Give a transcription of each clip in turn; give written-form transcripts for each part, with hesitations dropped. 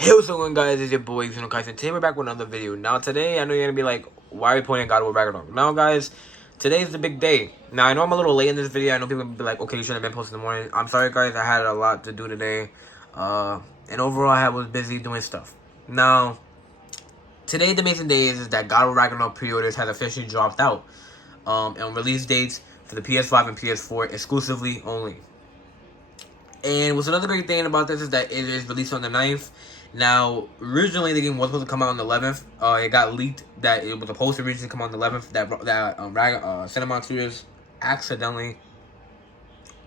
Hey, what's going on, guys? It's your boy, Kai, and today we're back with another video. Now, today, I know you're going to be like, why are we pointing God of Ragnarok? Now, guys, today's the big day. Now, I know I'm a little late in this video. I know people will be like, okay, you shouldn't have been posting in the morning. I'm sorry, guys. I had a lot to do today. And overall, I was busy doing stuff. Now, today, the amazing day is that God of Ragnarok pre-orders has officially dropped out. And release dates for the PS5 and PS4 exclusively only. And what's another great thing about this is that it is released on the 9th. Now, originally the game was supposed to come out on the 11th. It got leaked that it was supposed to originally come out on the 11th. That Cinemax Studios accidentally,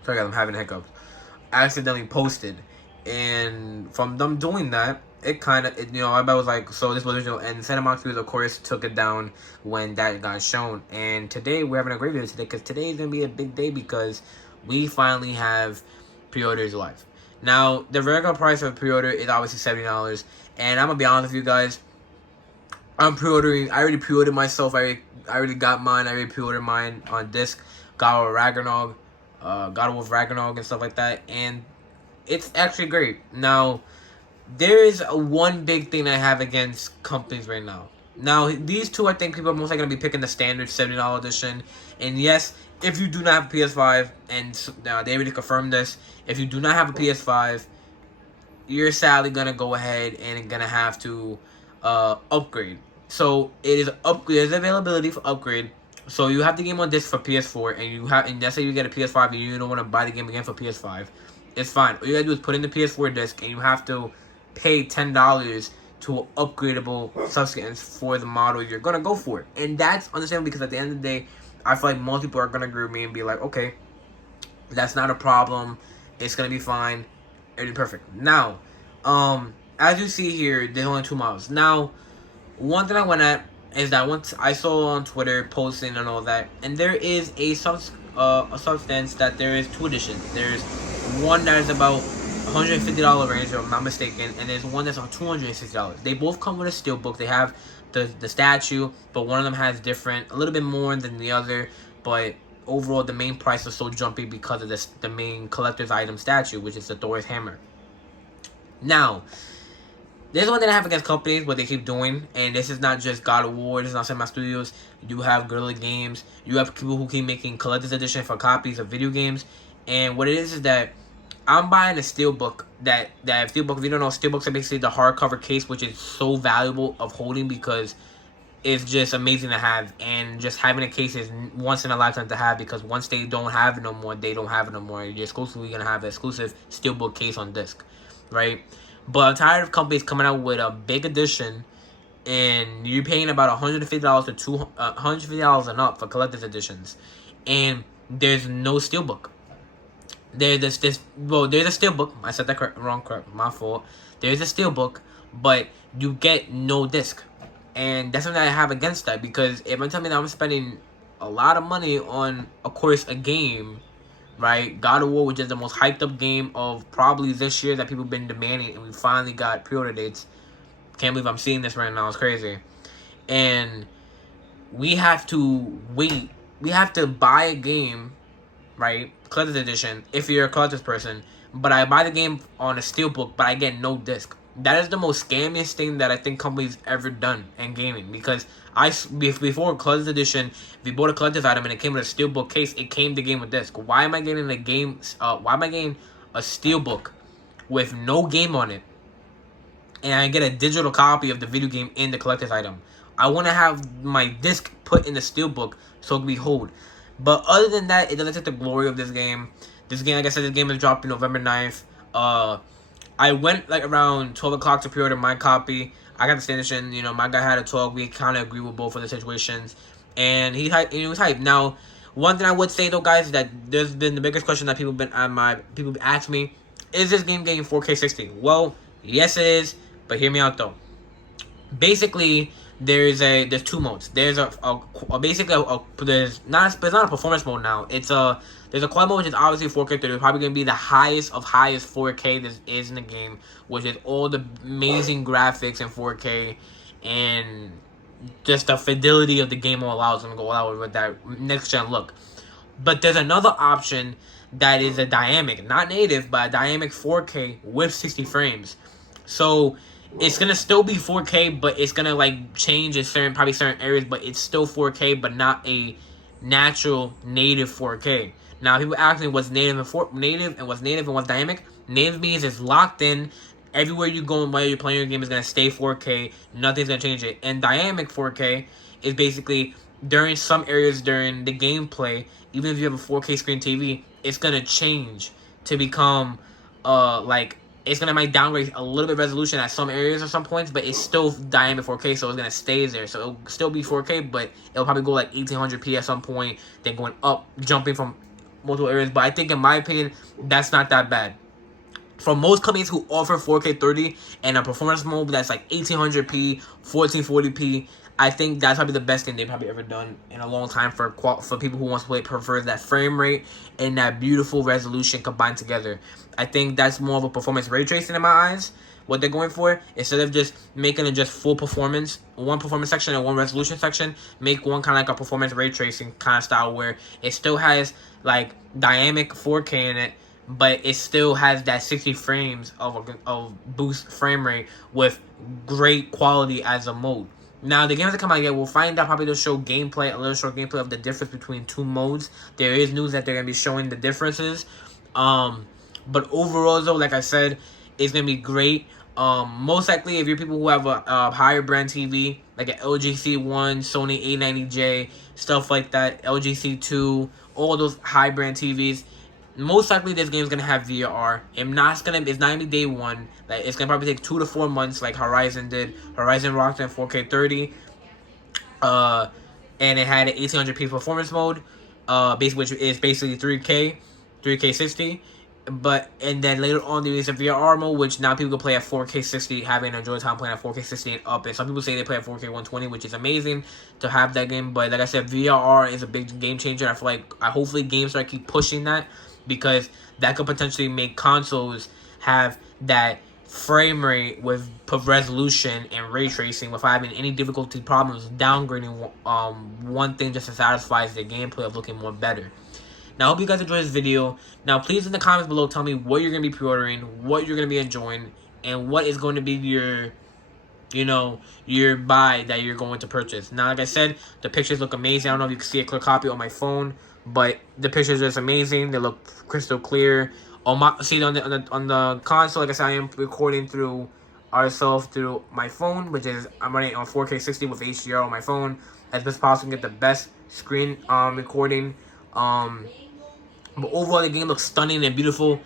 sorry guys, I'm having hiccups. Accidentally posted, and from them doing that, it kind of, everybody was like, so this was original, and Cinemax Studios, of course, took it down when that got shown. And today we're having a great video today because today is gonna be a big day because we finally have pre-orders live. Now, the regular price of pre-order is obviously $70, and I'm gonna be honest with you guys. I'm pre-ordering. I already pre-ordered myself. I already got mine. I already pre-ordered mine on disc. God of Ragnarok, and stuff like that, and it's actually great. Now, there is one big thing I have against companies right now. Now, these two, I think people are mostly going to be picking the standard $70 edition. And yes, if you do not have a PS5, and they already confirmed this, if you do not have a PS5, you're sadly going to go ahead and going to have to upgrade. So, there's availability for upgrade. So, you have the game on disc for PS4, and let's say you get a PS5 and you don't want to buy the game again for PS5. It's fine. All you got to do is put in the PS4 disc, and you have to pay $10 to an upgradable substance for the model you're gonna go for. And that's understandable because at the end of the day, I feel like most people are gonna agree with me and be like, okay, that's not a problem. It's gonna be fine. It'll be perfect. Now, as you see here, there's only 2 models. Now, one thing I went at is that once I saw on Twitter posting and all that, and there is a substance that there is 2 editions. There's one that is about $150 range, if I'm not mistaken, and there's one that's on $260. They both come with a steelbook. They have the statue, but one of them has a little bit more than the other. But overall, the main price is so jumpy because of the main collector's item statue, which is the Thor's hammer. Now, there's one that I have against companies, what they keep doing, and this is not just God of War, this is not Cinemax Studios. You do have Guerrilla Games. You have people who keep making collector's edition for copies of video games, and what it is that I'm buying a steelbook. That steelbook, if you don't know, steelbooks are basically the hardcover case, which is so valuable of holding because it's just amazing to have, and just having a case is once in a lifetime to have because once they don't have it no more, they don't have it no more. You're exclusively gonna have an exclusive steelbook case on disc, right? But I'm tired of companies coming out with a big edition, and you're paying about $150 to $150 and up for collector's editions, and there's no steelbook. There's a steelbook. I said that wrong. My fault. There's a steelbook, but you get no disc, and that's something I have against that because if I'm telling me that I'm spending a lot of money on, of course, a game, right? God of War, which is the most hyped up game of probably this year that people have been demanding, and we finally got pre-order dates. Can't believe I'm seeing this right now. It's crazy, and we have to wait. We have to buy a game, right? Collector's edition, if you're a collector's person, but I buy the game on a steelbook, but I get no disc. That is the most scammiest thing that I think companies ever done in gaming because before collector's edition, if you bought a collector's item and it came with a steelbook case, it came the game with disc. Why am I getting a game? Why am I getting a steelbook with no game on it, and I get a digital copy of the video game in the collector's item? I want to have my disc put in the steelbook so it can be hold. But other than that, it doesn't take the glory of this game. This game, like I said, this game is dropping November 9th. I went like around 12 o'clock to pre-order my copy. I got the standard edition. My guy had a 12. We kind of agree with both of the situations. And he was hyped. Now, one thing I would say, though, guys, is that there's been the biggest question that people ask me, is this game getting 4K 60? Well, yes, it is. But hear me out, though. Basically, there's 2 modes. There's it's not a performance mode now. There's a quad mode which is obviously 4K 30. It's probably gonna be the highest 4K there is in the game, which is all the amazing graphics in 4K and just the fidelity of the game will allow us to go out with that next gen look. But there's another option that is a dynamic, not native, but a dynamic 4K with 60 frames. So it's gonna still be 4K, but it's gonna like change in probably certain areas, but it's still 4K, but not a natural native 4K. Now people ask me what's native and what's native and what's dynamic. Native means it's locked in. Everywhere you go and while you're playing your game is gonna stay 4K. Nothing's gonna change it. And dynamic 4K is basically during some areas during the gameplay, even if you have a 4K screen TV, it's gonna change to become like it's gonna might downgrade a little bit of resolution at some areas or some points, but it's still dynamic 4K, so it's gonna stay there. So it'll still be 4K, but it'll probably go like 1800p at some point, then going up, jumping from multiple areas. But I think, in my opinion, that's not that bad. For most companies who offer 4K 30 and a performance mode that's like 1800p, 1440p, I think that's probably the best thing they've probably ever done in a long time for people who want to play, prefers that frame rate and that beautiful resolution combined together. I think that's more of a performance ray tracing in my eyes. What they're going for, instead of just making it just full performance, one performance section and one resolution section, make one kind of like a performance ray tracing kind of style where it still has like dynamic 4K in it, but it still has that 60 frames of boost frame rate with great quality as a mode. Now, the games that come out yet, we'll find out. Probably they'll show gameplay, a little short gameplay of the difference between two modes. There is news that they're going to be showing the differences. But overall, though, like I said, it's going to be great. Most likely, if you're people who have a higher brand TV, like an LG C1, Sony A90J, stuff like that, LG C2, all those high brand TVs, most likely this game's gonna have VRR. It's not gonna be day one. Like, it's gonna probably take 2 to 4 months, like Horizon did. Horizon rocked in 4K 30, and it had an 1800p performance mode, which is basically 3K 60. And then later on there is a VRR mode, which now people can play at 4K 60, having enjoy time playing at 4K 60 and up. And some people say they play at 4K 120, which is amazing to have that game. But like I said, VRR is a big game changer. I feel like hopefully games start keep pushing that, because that could potentially make consoles have that frame rate with resolution and ray tracing without having any difficulty problems downgrading one thing just to satisfy the gameplay of looking more better. Now, I hope you guys enjoyed this video. Now, please in the comments below tell me what you're going to be pre-ordering, what you're going to be enjoying, and what is going to be your buy that you're going to purchase. Now, like I said, the pictures look amazing. I don't know if you can see a clear copy on my phone, but the pictures are just amazing. They look crystal clear. On the console, like I said, I am recording through my phone, which is I'm running on 4K 60 with HDR on my phone as best possible to get the best screen recording. But overall, the game looks stunning and beautiful.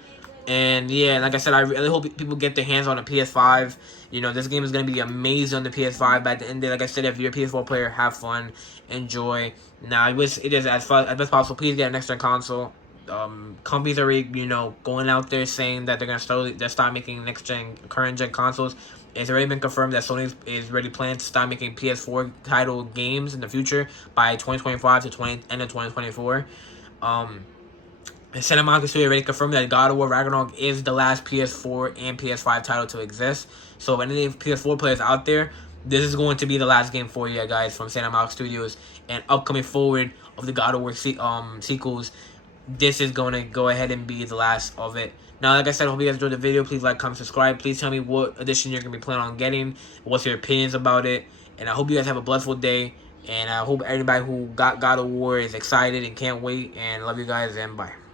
And yeah, like I said, I really hope people get their hands on a PS5. This game is going to be amazing on the PS5. But at the end of the day, like I said, if you're a PS4 player, have fun, enjoy. Now, I wish it is as best possible. Please get a next-gen console. Companies are already, going out there saying that they're start making current-gen consoles. It's already been confirmed that Sony is already planning to start making PS4 title games in the future by 2025 to end of 2024. Santa Monica Studio already confirmed that God of War Ragnarok is the last PS4 and PS5 title to exist. So if any PS4 players out there, this is going to be the last game for you guys from Santa Monica Studios. And upcoming forward of the God of War sequels, this is going to go ahead and be the last of it. Now, like I said, I hope you guys enjoyed the video. Please like, comment, subscribe. Please tell me what edition you're going to be planning on getting. What's your opinions about it. And I hope you guys have a blissful day. And I hope everybody who got God of War is excited and can't wait. And love you guys, and bye.